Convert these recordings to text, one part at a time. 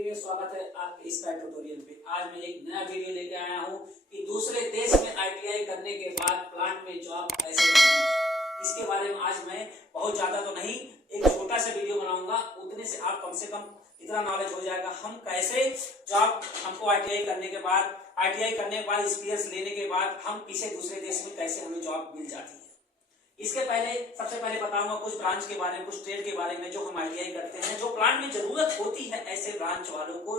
TV में स्वागत है आपके इस ट्यूटोरियल पे। आज मैं एक नया वीडियो लेके आया हूँ कि दूसरे देश में आईटीआई करने के बाद प्लांट में जॉब कैसे मिलेगी। इसके बारे में आज मैं बहुत ज़्यादा तो नहीं, एक छोटा सा वीडियो बनाऊंगा। उतने से आप कम से कम इतना नॉलेज हो जाएगा हम कैसे जॉब, हमको आईटीआई करने के बाद एक्सपीरियंस लेने के बाद हम किसी दूसरे देश में कैसे हमें जॉब मिल जाती है। इसके पहले सबसे पहले बताऊंगा कुछ ब्रांच के बारे में, कुछ ट्रेड के बारे में जो हम आईटीआई करते हैं, जो प्लांट में जरूरत होती है ऐसे ब्रांच वालों को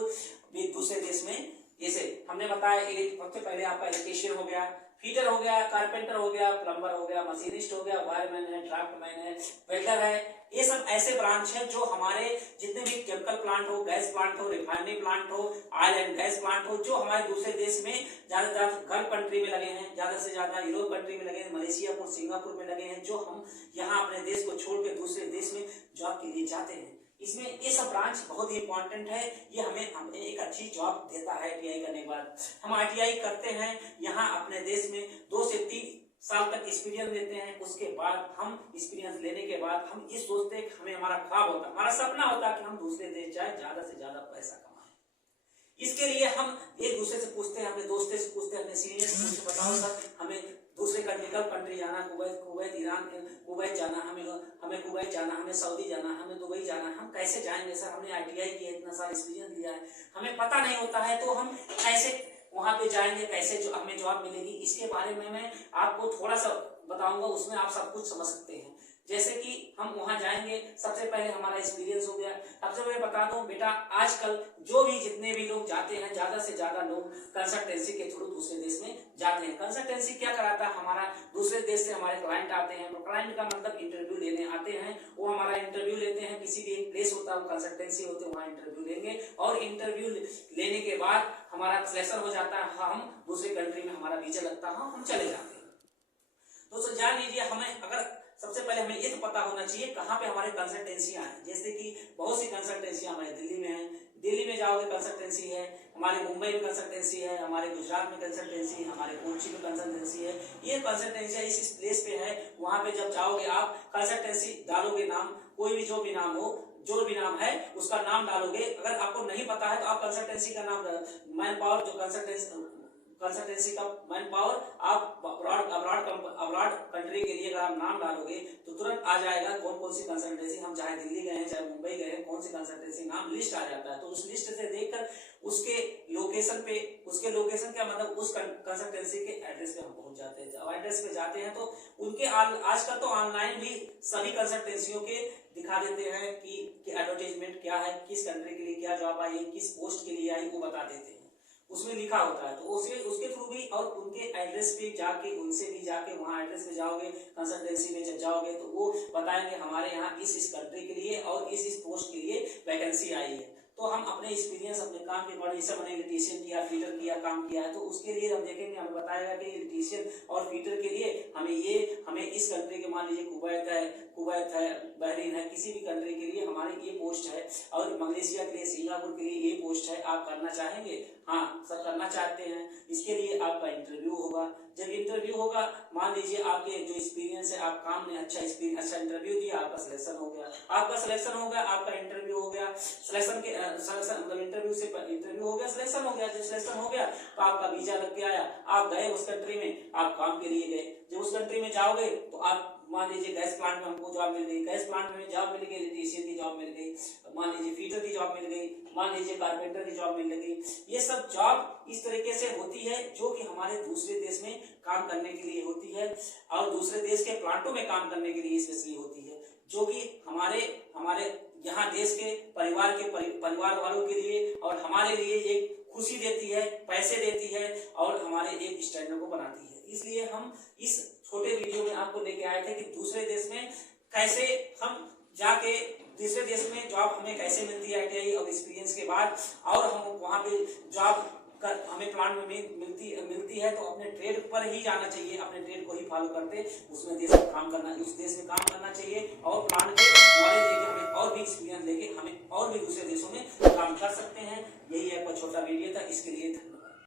भी दूसरे देश में। जैसे हमने बताया सबसे पहले आपका इलेक्ट्रीशियन हो गया, फीटर हो गया, कारपेंटर हो गया, प्लम्बर हो गया, मशीनिस्ट हो गया, वायरमैन है, ड्राफ्टमैन है, वेल्डर है। ये सब ऐसे ब्रांच है जो हमारे जितने भी केमिकल प्लांट हो, गैस प्लांट हो, रिफाइनरी प्लांट हो, ऑयल एंड गैस प्लांट हो, जो हमारे दूसरे देश में ज्यादातर गल्फ कंट्री में लगे हैं, ज्यादा से ज्यादा यूरोप कंट्री में लगे हैं, मलेशिया और सिंगापुर में लगे हैं, जो हम यहाँ अपने देश को छोड़ के दूसरे देश में जॉब के लिए जाते हैं। इसमें ये सब ब्रांच बहुत ही इंपॉर्टेंट है। ये हमें एक अच्छी जॉब देता है। आईटीआई करने के बाद हम आईटीआई करते हैं, यहाँ अपने देश में 2 से 3 साल तक एक्सपीरियंस लेते हैं। उसके बाद हम एक्सपीरियंस लेने के बाद हम ये सोचते हैं कि हमें, हमारा ख्वाब होता, हमारा सपना होता कि हम दूसरे देश जाए, ज्यादा से ज्यादा पैसा कमाएं। इसके लिए हम एक दूसरे से पूछते हैं, अपने दोस्तों से पूछते हैं, अपने सीनियर से पूछते, बताओ सर हमें दूसरे कंट्री जाना, कुवैत, ईरान, कुवैत जाना, हमें कुवैत जाना, हमें सऊदी जाना, हमें दुबई जाना, हम कैसे जाएंगे सर? हमने आईटीआई किया, इतना साल एक्सपीरियंस लिया है, हमें पता नहीं होता है, तो हम कैसे वहां पे जाएंगे, कैसे जो हमें जॉब मिलेगी? इसके बारे में मैं आपको थोड़ा सा बताऊंगा, उसमें आप सब कुछ समझ सकते हैं। जैसे कि हम वहां जाएंगे, सबसे पहले हमारा एक्सपीरियंस हो गया। सबसे पहले बता दूं बेटा, आजकल जो भी जितने भी लोग जाते हैं, ज्यादा से ज्यादा लोग कंसल्टेंसी के थ्रू दूसरे देश में जाते हैं। कंसल्टेंसी क्या कराता है? हमारा दूसरे देश से हमारे क्लाइंट आते हैं, तो क्लाइंट का मतलब इंटरव्यू लेने आते हैं। वो हमारा इंटरव्यू लेते हैं, किसी भी एक प्लेस होता है, कंसल्टेंसी होते हैं, वहाँ इंटरव्यू लेंगे और इंटरव्यू लेने के बाद हमारा सिलेक्शन हो जाता है, हम दूसरे कंट्री में हमारा वीजा लगता है, हम चले जाते हैं। दोस्तों जान लीजिए, हमें अगर सबसे पहले हमें ये तो पता होना चाहिए कहाँ पे हमारे कंसल्टेंसियां हैं। जैसे कि बहुत सी कंसल्टेंसियां हमारे दिल्ली में है, दिल्ली में जाओगे कंसल्टेंसी है, हमारे मुंबई में कंसल्टेंसी है, हमारे गुजरात में कंसल्टेंसी है, हमारे कोची में कंसल्टेंसी है। ये कंसल्टेंसी इस प्लेस पे है। वहां पे जब जाओगे आप कंसल्टेंसी डालोगे, नाम कोई भी जो भी नाम हो, जो भी नाम है उसका नाम डालोगे। अगर आपको नहीं पता है तो आप कंसल्टेंसी का नाम, मैन पावर, जो कंसल्टेंसी का मैन पावर, आप अब्रॉड कंट्री के लिए अगर आप नाम डालोगे तो तुरंत आ जाएगा कौन कौन सी कंसल्टेंसी, हम चाहे दिल्ली गए हैं चाहे मुंबई गए हैं, कौन सी कंसल्टेंसी नाम लिस्ट आ जाता है। तो उस लिस्ट से देखकर उसके लोकेशन क्या मतलब उस कंसल्टेंसी के एड्रेस पे हम पहुंच जाते हैं। जब एड्रेस पे जाते हैं तो उनके आजकल तो ऑनलाइन भी सभी कंसल्टेंसियों के दिखा देते हैं कि एडवर्टाइजमेंट क्या है, किस कंट्री के लिए क्या जॉब आई है, किस पोस्ट के लिए आई, वो बता देते हैं, उसमें लिखा होता है। तो उसके थ्रू भी और उनके एड्रेस पे जाके, उनसे भी जाके वहाँ एड्रेस पे जाओगे, कंसल्टेंसी में जब जाओगे तो वो बताएंगे हमारे यहाँ इस कंट्री के लिए और इस पोस्ट के लिए वैकेंसी आई है। तो हम अपने एक्सपीरियंस, अपने काम के अकॉर्डिंग, जैसे मैंने इलेक्ट्रीशियन किया, फीटर किया, काम किया है, तो उसके लिए हम देखेंगे, हमें बताएगा कि इलेक्ट्रीशियन और फीटर के लिए हमें इस कंट्री के, मान लीजिए कुवैत है, बहरीन है, किसी भी कंट्री के लिए हमारे ये पोस्ट है, और मलेशिया के लिए, सिंगापुर के लिए ये पोस्ट है। आप करना चाहेंगे? हाँ सर करना चाहते हैं। इसके लिए आपका इंटरव्यू होगा। जब इंटरव्यू होगा, मान लीजिए आपके जो एक्सपीरियंस है, आप काम में अच्छा इंटरव्यू दिया, आपका सिलेक्शन हो गया, आपका इंटरव्यू हो गया, इंटरव्यू हो गया, सिलेक्शन हो गया। जब सिलेक्शन हो गया तो आपका वीजा लग के आया, आप गए उस कंट्री में, आप काम के लिए गए। जब उस कंट्री में जाओगे तो आप, मान लीजिए गैस प्लांट में हमको जॉब मिल गई, गैस प्लांट में जॉब मिल गई, इलेक्ट्रीशियन की जॉब मिल गई, मान लीजिए फीटर की जॉब मिल गई, मान लीजिए कारपेंटर की जॉब मिल गई। ये सब जॉब इस तरीके से होती है जो कि हमारे दूसरे देश में काम करने के लिए होती है, और दूसरे देश के प्लांटों में काम करने के लिए स्पेशली होती है, जो कि हमारे यहाँ देश के परिवार वालों के लिए और हमारे लिए एक खुशी देती है, पैसे देती है और हमारे एक स्टैंडर्ड को बनाती है। इसलिए हम इस छोटे वीडियो में आपको लेके आए थे कि दूसरे देश में कैसे हम जाके, दूसरे देश में जॉब हमें कैसे मिलती है आईटीआई और एक्सपीरियंस के बाद, और हम वहाँ पे जॉब हमें प्लांट में मिलती है तो अपने ट्रेड पर ही जाना चाहिए, अपने ट्रेड को ही फॉलो करते उसमें देश में काम करना चाहिए, और प्लांट के नॉलेज लेके हमें और भी एक्सपीरियंस लेके हमें और भी दूसरे देशों में काम कर सकते हैं। यही आपका छोटा वीडियो था, इसके लिए